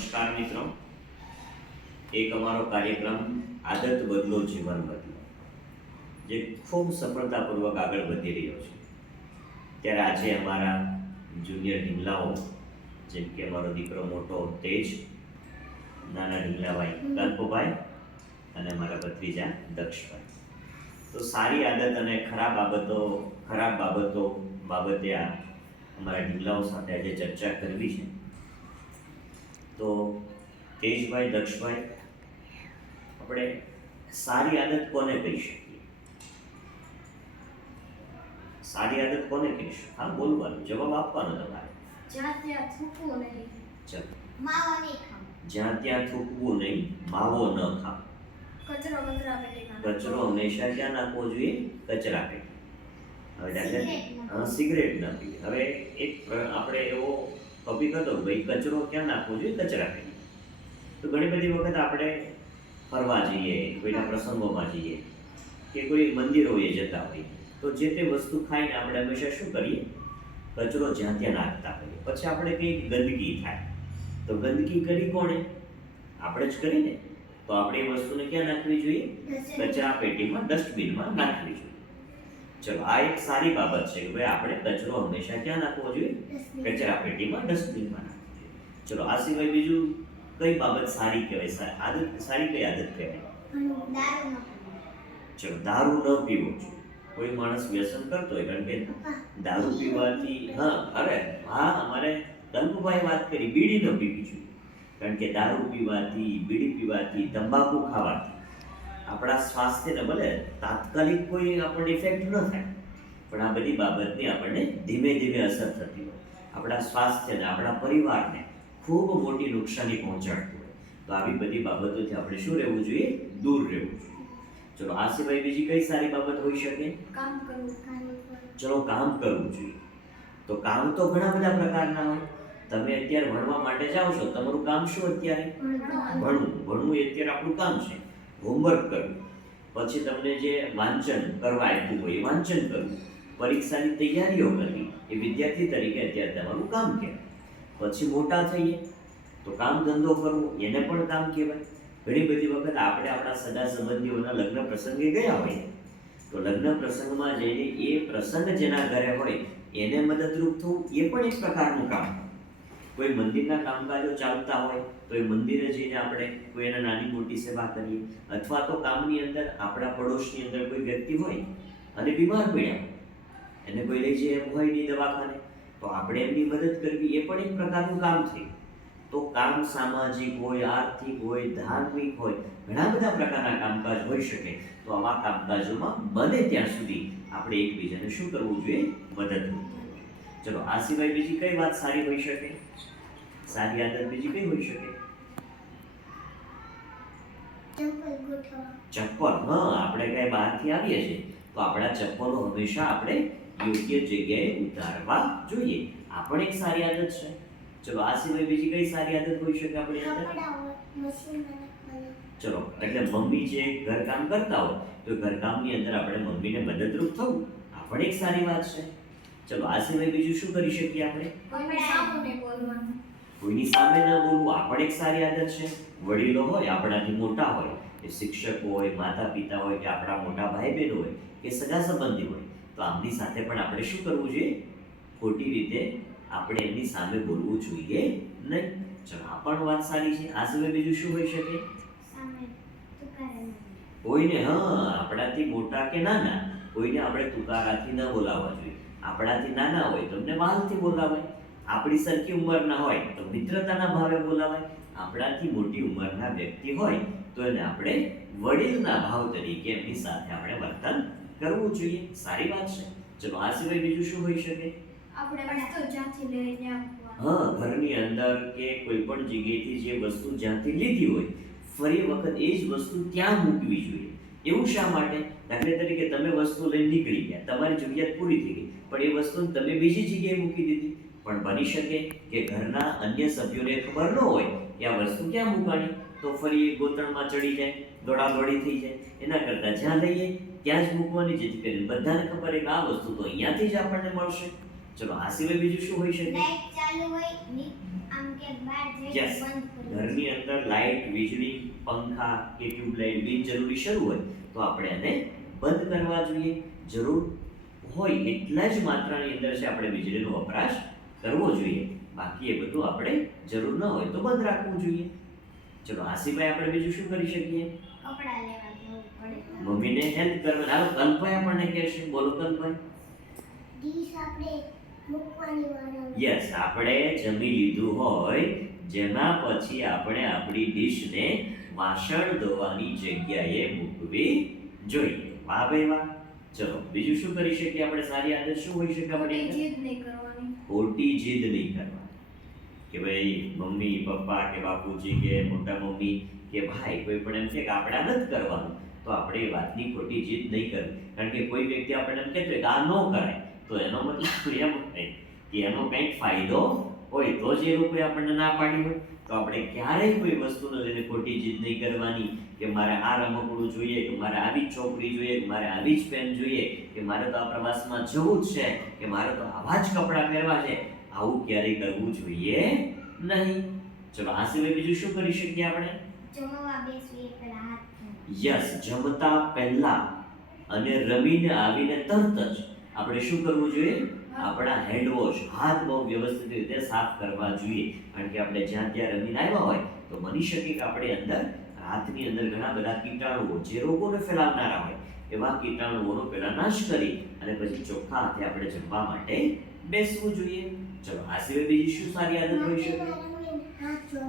નમસ્કાર મિત્રો, એક અમારો કાર્યક્રમ આદત બદલો જીવન બદલો જે ખૂબ સફળતાપૂર્વક આગળ વધી રહ્યો છે. ત્યારે આજે અમારા જુનિયર ઢીંગલાઓ જેમ કે અમારો દીકરો મોટો તેજ, નાના ઢીંગલાભાઈ કલ્પભાઈ અને અમારા ભત્રીજા દક્ષભાઈ, તો સારી આદત અને ખરાબ બાબતો બાબતે અમારા ઢીંગલાઓ સાથે આજે ચર્ચા કરવી છે. તો તેજભાઈ, દક્ષભાઈ, આપણે સારી આદત કોને કહી શકીએ? સારી આદત કોને કહીશું? હા, બોલવાનું, જવાબ આપવાનો તમારે. જ્યાં ત્યાં થૂકવું નહીં. ચાલો. માવો નહીં ખાવો. જ્યાં ત્યાં થૂકવું નહીં, માવો ન ખાવો. કચરો કચરા પેટીમાં. કચરો હંમેશા ક્યાં નાખવો જોઈએ? કચરા પેટી. હવે દાખલા સિગરેટ ન પીએ. હવે આપણે એવો ટોપિક હતો કે ભાઈ કચરો ક્યાં નાખવો જોઈએ? કચરા પેટી. તો ઘણી બધી વખત આપણે ફરવા જઈએ, કોઈના પ્રસંગોમાં જઈએ કે કોઈ મંદિરોએ જતા હોઈએ તો જે તે વસ્તુ ખાઈને આપણે હંમેશા શું કરીએ? કચરો જ્યાં ત્યાં નાખતા હોઈએ. પછી આપણે કંઈક ગંદકી થાય તો ગંદકી કરી કોણે? આપણે જ કરીને. તો આપણે એ વસ્તુને ક્યાં નાખવી જોઈએ? કચરા પેટીમાં, ડસ્ટબિનમાં નાખવી જોઈએ. ચલો, આ એક સારી બાબત છે કે ભાઈ આપણે કચરો હંમેશા ક્યાં નાખવો જોઈએ? કચરા પેટીમાં, ડસ્ટબિનમાં નાખવો જોઈએ. ચલો, આ સિવાય બીજું કઈ બાબત સારી કહેવાય? સારી કઈ આદત કહેવાય? ચલો, દારૂ ન પીવો જોઈએ. કોઈ માણસ વ્યસન કરતો હોય, કારણ કે દારૂ પીવાથી અમારે કલ્પભાઈ વાત કરી, બીડી ન પીવી જોઈએ. કારણ કે દારૂ પીવાથી, બીડી પીવાથી, તંબાકુ ખાવાથી આપણા સ્વાસ્થ્યને ભલે તાત્કાલિક કોઈ આપણને ઇફેક્ટ ન થાય, પણ આ બધી બાબતની આપણને ધીમે ધીમે અસર થતી હોય, આપણા સ્વાસ્થ્યને, આપણા પરિવારને ખૂબ મોટી નુકસાની પહોંચાડતું હોય. તો આવી બધી બાબતોથી આપણે શું રહેવું જોઈએ? દૂર રહેવું જોઈએ. ચલો, આ સિવાય બીજી કઈ સારી બાબત હોઈ શકે? કામ કરવું. ચલો, કામ કરવું જોઈએ. તો કામ તો ઘણા બધા પ્રકારના હોય. તમે અત્યારે ભણવા માટે જાઓ છો, તમારું કામ શું અત્યારે? ભણવું એ અત્યારે આપણું કામ છે. હોમવર્ક કરવું, પછી તમને જે વાંચન કરવા આપ્યું હોય એ વાંચન કરવું, પરીક્ષાની તૈયારીઓ કરવી, એ વિદ્યાર્થી તરીકે અત્યારે તમારું કામ કહેવાય. પછી મોટા થઈએ તો કામ ધંધો કરવો, એને પણ કામ કહેવાય. ઘણી બધી વખત આપણે આપણા સગા સંબંધીઓના લગ્ન પ્રસંગે ગયા હોઈએ તો લગ્ન પ્રસંગમાં જઈને એ પ્રસંગ જેના ઘરે હોય એને મદદરૂપ થવું એ પણ એક પ્રકારનું કામ. કોઈ મંદિરના કામકાજો ચાલતા હોય તો એ મંદિરે જઈને આપણે કોઈ એના નાની મોટી સેવા કરીએ, અથવા તો કામની અંદર આપણા પડોશની અંદર કોઈ વ્યક્તિ હોય અને બીમાર પડ્યા, એને કોઈ લઈ જઈએ એમ હોય નહીં દવાખાને, તો આપણે એમની મદદ કરવી એ પણ એક પ્રકારનું કામ થયું. તો કામ સામાજિક હોય, આર્થિક હોય, ધાર્મિક હોય, ઘણા બધા પ્રકારના કામકાજ હોઈ શકે. તો આવા કામકાજોમાં બને ત્યાં સુધી આપણે એકબીજાને શું કરવું જોઈએ? મદદરૂપ થવું. ચલો, આ સિવાય બીજી કઈ વાત સારી હોઈ શકે? સારી આદત બીજી કઈ હોઈ શકે? ચપ્પલ. આપણે કઈ બહારથી આવીએ છીએ તો આપણા ચપ્પલો હંમેશા આપણે યોગ્ય જગ્યાએ ઉતારવા જોઈએ. આ પણ એક સારી આદત છે. ચલો, આ સિવાય બીજી કઈ સારી આદત હોઈ શકે આપણી અંદર? ચલો, એટલે મમ્મી જે ઘરકામ કરતા હોય તો ઘરકામની અંદર આપણે મમ્મીને મદદરૂપ થવું, આ પણ એક સારી વાત છે. ચલો, આ સિવાય બીજું શું કરી શકીએ આપણે? કોઈની સામે ન બોલવું, આ પણ એક સારી આદત છે. વડીલો હોય, આપણાથી મોટા હોય, એ શિક્ષક હોય, માતા પિતા હોય, કે આપણા મોટા ભાઈ બહેન હોય, કે સગા સંબંધી હોય, તો આમની સાથે પણ આપણે શું કરવું જોઈએ? ખોટી રીતે આપણે એમની સામે બોલવું જોઈએ નહીં. ચલો, આ પણ વાત સારી છે. આ સિવાય બીજું શું હોઈ શકે? કોઈને આપણાથી મોટા કે નાના કોઈને આપણે તુકારાથી ન બોલાવવા જોઈએ. આપણાથી નાના હોય તો એમને વાલથી બોલાવાય, આપણી સરખી ઉંમરના હોય તો મિત્રતાના ભાવે બોલાવાય, આપણાથી મોટી ઉંમરના વ્યક્તિ હોય તો એને આપણે વડીલના ભાવ તરીકે એમની સાથે આપણે વર્તન કરવું જોઈએ. સારી વાત છે. ચલો, આ સિવાય બીજું શું હોઈ શકે? ઘરની અંદર કે કોઈ પણ જગ્યાએથી જે વસ્તુ જ્યાંથી લીધી હોય ફરી વખત એ જ વસ્તુ ત્યાં મૂકવી જોઈએ. એવું શા માટે? દાખલા તરીકે તમે વસ્તુ લઈને નીકળી ગયા, તમારી જરૂરિયાત પૂરી થઈ ગઈ, પણ એ વસ્તુ તમે બીજી જગ્યાએ મૂકી દીધી. પણ બની શકે કે ઘરના અન્ય સભ્યોને ખબર ન હોય કે આ વસ્તુ ક્યાં મૂકવાની, તો ફરી એ ગોતણમાં ચડી જાય, દોડાદોડી થઈ જાય. એના કરતાં જ્યાં લઈએ ત્યાં જ મૂકવાની, જેથી કરીને બધાને ખબર કે આ વસ્તુ તો અહીંયાથી જ આપણને મળશે. ચલો, આ સિવાય બીજું શું હોઈ શકે? લાઈટ ચાલુ હોય, આમ કે યસ, ઘરની અંદર લાઇટ, વીજળી, પંખા કે ટ્યુબલાઇટ બિનજરૂરી શરૂ હોય તો આપણે એને બંધ કરવા જોઈએ. જરૂર હોય એટલા જ માત્રાની અંદર છે આપણે વીજળીનો વપરાશ કરવો જોઈએ. બાકી એ બધું આપણે જરૂર ન હોય તો બંધ રાખવું જોઈએ. ચલો આ સિવાય આપણે બીજું શું કરી શકીએ? કપડા લેવા જવું પડે. મમ્મીને હેલ્પ કરવા. હાલો કલ્પભાઈ આપણને કહેશે. બોલો કલ્પભાઈ. ડીશ આપણે મૂકવાની વાર આવે. યસ, આપણે જમી લીધું હોય જેના પછી આપણે આપણી ડીશને વાસણ ધોવાની જગ્યાએ મૂકવી જોઈએ. વાહ ભાઈ વાહ. ચલો બીજું શું કરી શકીએ આપણે? સારી આદત શું હોઈ શકે આપણી અંદર? જીદ નહીં કરવાની. ખોટી જીદ નહીં કરવાની કે ભાઈ મમ્મી પપ્પા કે બાપુજી કે મોટા મમ્મી કે ભાઈ કોઈ પણ એમ કે આપણે આ નથી કરવાનું તો આપણે એ વાતની ખોટી જીદ નહીં કરવી. કારણ કે કોઈ વ્યક્તિ આપણને એમ કહેતો હોય કે આ ન કરાય તો એનો મતલબ એમ થાય કે એનો કંઈક ફાયદો હોય તો જ એ લોકોએ આપણને ના પાડી હોય. તો આપણે ક્યારેય કોઈ વસ્તુનો લઈને ખોટી જીદ નહીં કરવાની કે મારે આ રમકડું જોઈએ, કે મારે આવી જ ચોપડી જોઈએ, કે મારે આવી જ પેન જોઈએ, કે મારે તો આ પ્રવાસમાં જવું જ છે, કે મારે તો આવા જ કપડાં પહેરવા છે. આવું ક્યારેય કરવું જોઈએ નહીં. ચલો આ સિવાય બીજું શું કરી શકીએ આપણે? જમવા બેસવીએ પહેલા હાથ ધોવા. યસ, જમતા પહેલા અને રમીને આવીને તરત જ આપણે શું કરવું જોઈએ? આપણા હેન્ડ વોશ, હાથ બહુ વ્યવસ્થિત રીતે સાફ કરવા જોઈએ. કારણ કે આપણે જ્યાં ત્યાં રમીને આવ્યા હોય તો બની શકે કે આપણે અંદર હાથની અંદર ઘણા બધા કીટાણુઓ જે રોગોને ફેલાવનારા હોય એવા કીટાણુઓનો પહેલા નાશ કરી અને પછી ચોખ્ખા હાથે આપણે જમવા માટે બેસવું જોઈએ. ચલો આ સિવાય બીજી શું સારી આદત હોઈ શકે?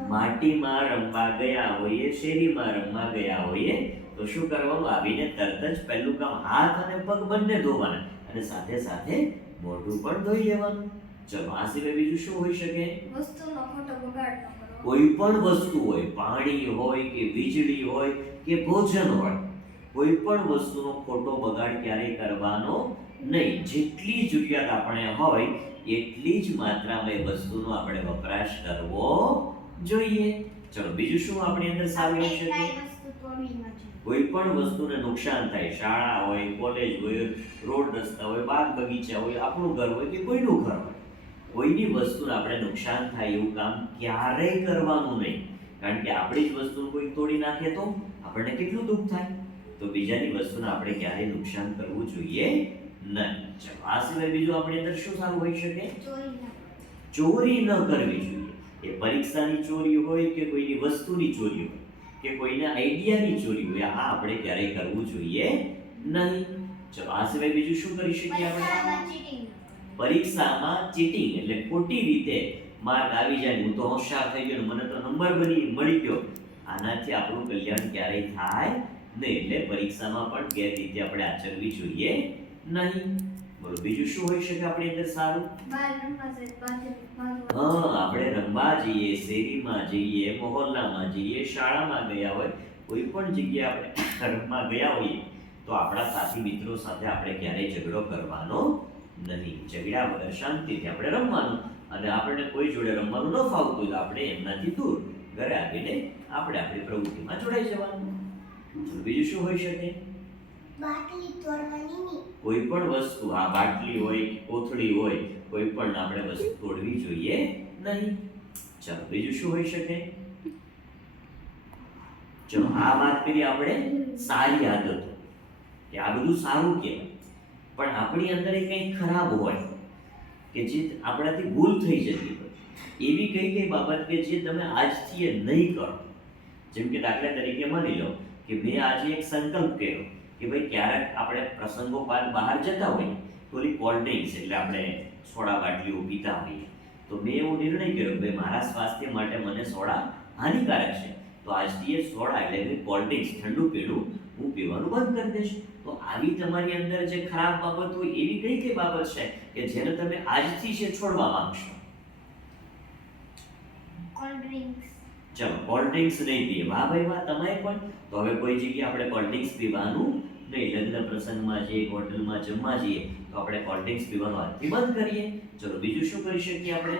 માટીમાં રમવા ગયા હોઈએ, શેરીમાં રમવા ગયા હોઈએ તો શું કરવાનું? આવીને તરત જ પહેલું કામ હાથ અને પગ બંને ધોવાના અને સાથે સાથે મોઢું પણ ધોઈ લેવાનું. ચલો આ સિવાય બીજું શું હોઈ શકે? વસ્તુનો ખોટો બગાડ ન કરવો. કોઈ પણ વસ્તુ હોય, પાણી હોય કે વીજળી હોય કે ભોજન હોય, કોઈ પણ વસ્તુનો ખોટો બગાડ ક્યારેય કરવાનો નહીં. જેટલી જરૂરિયાત આપણે હોય એટલી જ માત્રામાં એ વસ્તુનો આપણે વપરાશ કરવો જોઈએ. ચલો બીજું શું આપણી અંદર સારું હોઈ શકે? કાંઈ વસ્તુ તોડવી ન જોઈએ. કોઈ પણ વસ્તુને નુકસાન થાય, શાળા હોય, કોલેજ હોય, રોડ રસ્તા હોય, બાગ બગીચા હોય, આપણું ઘર હોય કે કોઈનું ઘર હોય, કોઈની વસ્તુને આપણે નુકસાન થાય એવું કામ ક્યારેય કરવાનું નહીં. કારણ કે આપણી જ વસ્તુને કોઈ તોડી નાખે તો આપણને કેટલું દુઃખ થાય. તો બીજાની વસ્તુને આપણે ક્યારેય નુકસાન કરવું જોઈએ નહીં. ચલો આ સિવાય બીજું આપણી અંદર શું સારું હોઈ શકે? ચોરી ન ચોરી ન કરવી જોઈએ. એ પરીક્ષાની ચોરી હોય કે કોઈની વસ્તુની ચોરી હોય કે કોઈના આઈડિયાની ચોરી હોય, આ આપણે ક્યારેય કરવું જોઈએ નહીં. ચલો આ સિવાય બીજું શું કરી શકીએ આપણે? પરીક્ષામાં ચીટિંગ ન કરવી. પરીક્ષામાં ચીટિંગ એટલે ખોટી રીતે માર્ક આવી જાય, હું તો હોશિયાર થઈ ગયો, મને તો નંબર મળી ગયો, આનાથી આપણું કલ્યાણ ક્યારેય થાય નહીં. એટલે પરીક્ષામાં પણ ગેરરીતિ આપણે આચરવી જોઈએ નહીં. બોલો બીજું શું હોઈ શકે આપણી અંદર સારું? બહાર રમવા જઈએ, ભાગવા. આપણે રમવા જઈએ, શેરીમાં જઈએ, મહોલ્લામાં જઈએ, શાળામાં ગયા હોય, કોઈ પણ જગ્યાએ આપણે રમવા ગયા હોઈએ તો આપણા સાથી મિત્રો સાથે આપણે ક્યારેય ઝઘડો કરવાનો નહીં. ઝઘડ્યા વગર શાંતિથી આપણે રમવાનું અને આપણને કોઈ જોડે રમવાનું ન ફાવતું હોય તો આપણે એમનાથી દૂર ઘરે આવીને આપણે આપણી પ્રવૃત્તિમાં જોડાઈ જવાનું. બીજું શું હોઈ શકે? બાટલી તોડવાની નહીં. કોઈ પણ વસ્તુ, આ બાટલી હોય, કોથળી હોય, કોઈ પણ આપણે વસ્તુ તોડવી જોઈએ નહીં. ચાલો બીજું શું હોઈ શકે? ચલો આ વાત કરી આપણે સારી આદતો કે આ બધું સારું કહેવાય, પણ આપણી અંદર એ કંઈક ખરાબ હોય કે જે આપણાથી ભૂલ થઈ જતી હોય, એવી કઈ બાબત કે જે તમે આજથી એ નહીં કરો. જેમ કે દાખલા તરીકે માની લો કે મેં આજે એક સંકલ્પ કર્યો કે ભાઈ ક્યારેક આપણે પ્રસંગોપાત બહાર જતા હોઈએ તો ઓલી કોલ્ડ ડ્રિંક્સ એટલે આપણે સોડા બાટલીઓ પીતા હોઈએ, તો મેં એવો નિર્ણય કર્યો કે ભાઈ મારા સ્વાસ્થ્ય માટે મને સોડા હાનિકારક છે, તો આજથી એ સોડા એટલે કોલ્ડ ડ્રિંક્સ ઠંડુ પીણું હું પીવાનું બંધ કરી દઈશ. તો આવી તમારી અંદર જે ખરાબ બાબત હોય એવી કઈ બાબત છે કે જેને તમે આજથી છે છોડવા માંગશો? Cold drinks. ચલો કોલ્ડ ડ્રિંક્સ નહીં પીએ. વાહ ભાઈ વાહ, તમે પણ. તો હવે કોઈ જગ્યાએ આપણે કોલ્ડ ડ્રિંક્સ પીવાનું નહીં. લગ્ન પ્રસંગમાં જઈએ, હોટલમાં જમવા જઈએ તો આપણે કોલ્ડ ડ્રિંક્સ પીવાનું આજથી બંધ કરીએ. ચલો બીજું શું કરી શકીએ આપણે?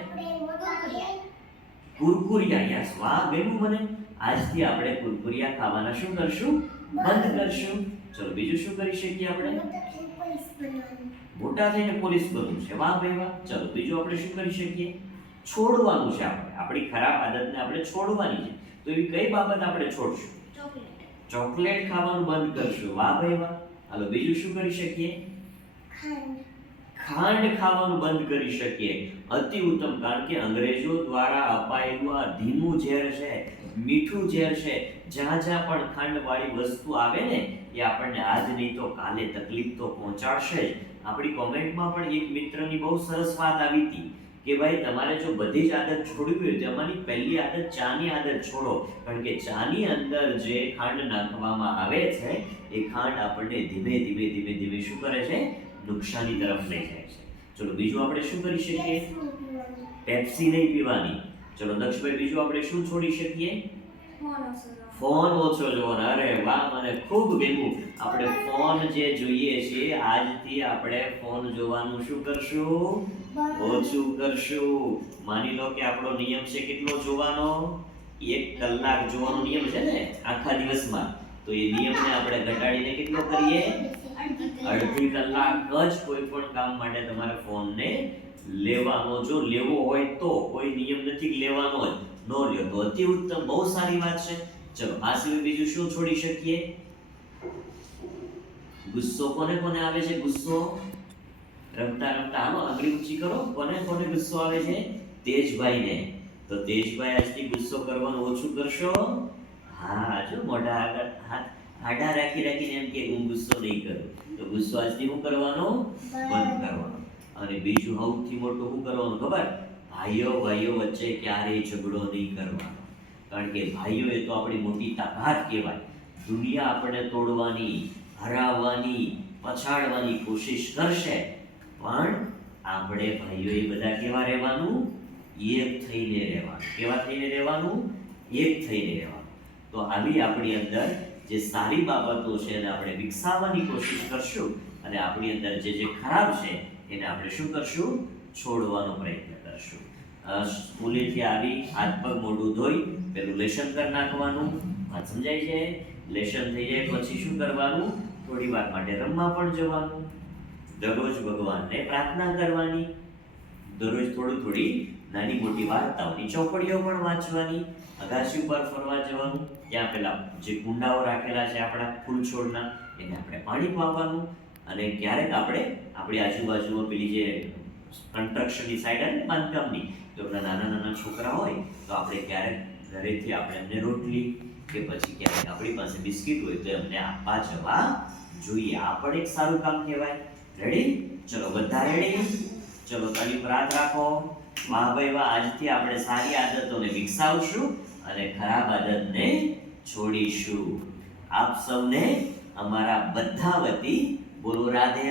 કુરકુરિયા. યસ, વાહ ગમ્યું મને. આજથી આપણે કુરકુરિયા ખાવાના શું કરશું? બંધ કરશું. ચલો બીજું શું કરી શકીએ આપણે? મોટા થઈને પોલીસ બનવું છે. વાહ ભાઈ વાહ. ચલો બીજું આપણે શું કરી શકીએ? છોડવાનું છે આપણી ખરાબ આદતને આપણે છોડવાની છે. તો એવી કઈ બાબત આપણે છોડશું? ચોકલેટ. ચોકલેટ ખાવાનું બંધ કરશું. વાહ ભાઈ વાહ. હાલો બીજું શું કરી શકીએ? ખાંડ. ખાંડ ખાવાનું બંધ કરી શકીએ. અતિ ઉત્તમ. કારણ કે અંગ્રેજો દ્વારા અપાયેલું આ ધીમું ઝેર છે, મીઠું ઝેર છે. જ્યાં જ્યાં પણ ખાંડવાળી વસ્તુ આવે ને એ આપણને આજ નહીં તો કાલે તકલીફ તો પહોંચાડશે જ. આપણી કોમેન્ટમાં પણ એક મિત્રની બહુ સરસ વાત આવી હતી કે ભાઈ તમારે જો બધી જ આદત છોડવી હોય તો એમાંની પહેલી આદત ચાની આદત છોડો. કારણ કે ચાની અંદર જે ખાંડ નાખવામાં આવે છે એ ખાંડ આપણને ધીમે ધીમે ધીમે ધીમે શું કરે છે? નુકસાની તરફ લઈ જાય છે. ચલો બીજું આપણે શું કરી શકીએ? પેપ્સી નહીં પીવાની. ચલો દક્ષભાઈ બીજું આપણે શું છોડી શકીએ? ફોન ઓછો જોવાનો. અરે વાહ, મને ખૂબ ગમ્યું. આપણે ફોન જે જોઈએ છે આજથી આપણે ફોન જોવાનું શું કરશું? ઓછું કરશું. માની લો કે આપણો નિયમ છે કેટલો જોવાનો? 1 કલાક જોવાનો નિયમ છે ને આખા દિવસમાં. તો એ નિયમને આપણે ઘટાડીને કેટલો કરીએ? અડધી કલાક જ કોઈ પણ કામ માટે તમારે ફોનને લેવાનો. જો લેવો હોય તો, કોઈ નિયમ નથી લેવાનો જ, નો લ્યો તો અતિ ઉત્તમ. બહુ સારી વાત છે. ચલો આ સિવાય બીજું શું છોડી શકીએ? ગુસ્સો. કોને કોને આવે છે ગુસ્સો? રમતા રમતા આનો આંગળી ઊંચી કરો. કોને કોને ગુસ્સો આવે છે? તેજભાઈને. તો તેજભાઈ આજથી ગુસ્સો કરવાનું ઓછું કરશો? હા, જો મોઢા આગળ હાથ આડા રાખી રાખીને એમ કે હું ગુસ્સો નહીં કરું. તો ગુસ્સો આજથી શું કરવાનો? બંધ કરવાનો. અને બીજું સૌથી મોટું શું કરવાનું ખબર? ભાઈઓ વચ્ચે ક્યારેય ઝઘડો નહીં કરવાનો. કારણ કે ભાઈઓ એ તો આપણી મોટી તાકાત કહેવાય. દુનિયા આપણને તોડવાની, હરાવવાની, પછાડવાની કોશિશ કરશે, પણ આપણે ભાઈઓએ બધા કેવા રહેવાનું? એક થઈને રહેવાનું. કેવા થઈને રહેવાનું? એક થઈને રહેવાનું. તો આવી આપણી અંદર જે સારી બાબતો છે એને આપણે વિકસાવવાની કોશિશ કરશું અને આપણી અંદર જે ખરાબ છે એને આપણે શું કરશું? છોડવાનો પ્રયત્ન કરશું. સ્કૂલેથી આવી હાથ પગ મોઢું ધોઈ પેલું લેશન કરી નાખવાનું. વાત સમજાય છે? લેશન થઈ જાય પછી શું કરવાનું? થોડી વાર માટે રમવા પણ જવાનું. દરરોજ ભગવાનને પ્રાર્થના કરવાની. દરરોજ થોડી નાની મોટી વાર્તાઓની ચોપડીઓ પણ વાંચવાની. અગાસી ઉપર ફરવા જવાનું. ત્યાં પેલા જે કુંડાઓ રાખેલા છે આપણા ફૂલ છોડના એને આપણે પાણી પાવાનું. અને ક્યારેક આપણે આપણી આજુબાજુમાં પેલી જે કન્સ્ટ્રક્શનની સાઈડ આવે ને બાંધકામની, તો એમના નાના નાના છોકરા હોય તો આપણે ક્યારેક ઘરેથી આપણે એમને રોટલી કે પછી ક્યારેક આપણી પાસે બિસ્કિટ હોય તો એમને આપવા જવા જોઈએ. આ પણ એક સારું કામ કહેવાય. રેડી? ચલો બધા રેડી? ચલો તાળી પર હાથ રાખો. વાહ ભાઈ વાહ. આજથી આપણે સારી આદતોને વિકસાવશું અને ખરાબ આદતને છોડીશું. આપ સૌને અમારા બધા વતી બોલો રાધે